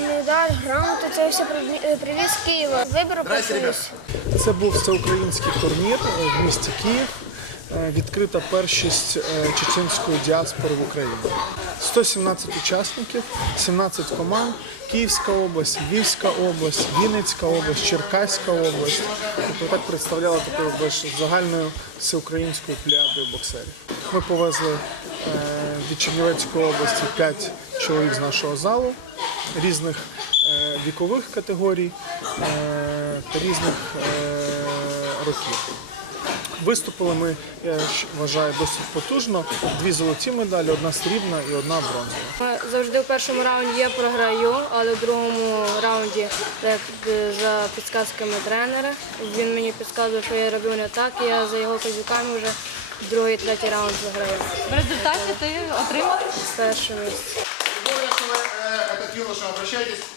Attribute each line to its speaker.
Speaker 1: медаль, грамоти, це все е, привіз з Києва. Вибору повторюсь.
Speaker 2: Це був всеукраїнський турнір е, в місті Київ. Е, Відкрита першість е, чеченської діаспори в Україні. 117 учасників, 17 команд. Київська область, Львівська область, Вінницька область, Черкаська область. Тобто так представляла такою більш загальною всеукраїнською плеядою боксерів. Ми повезли е, від Чернівецької області 5 чоловік з нашого залу різних е, вікових категорій е, та різних е, років. Виступили ми, я вважаю, досить потужно. Дві золоті медалі, одна срібна і одна бронзова.
Speaker 3: Завжди в першому раунді я програю, але в другому раунді так, за підказками тренера. Він мені підказує, що я роблю не так, і я за його казюками вже другий, третій раунд виграю.
Speaker 4: В результаті ти отримав
Speaker 3: Перше місце.
Speaker 5: Юноша, обращайтесь.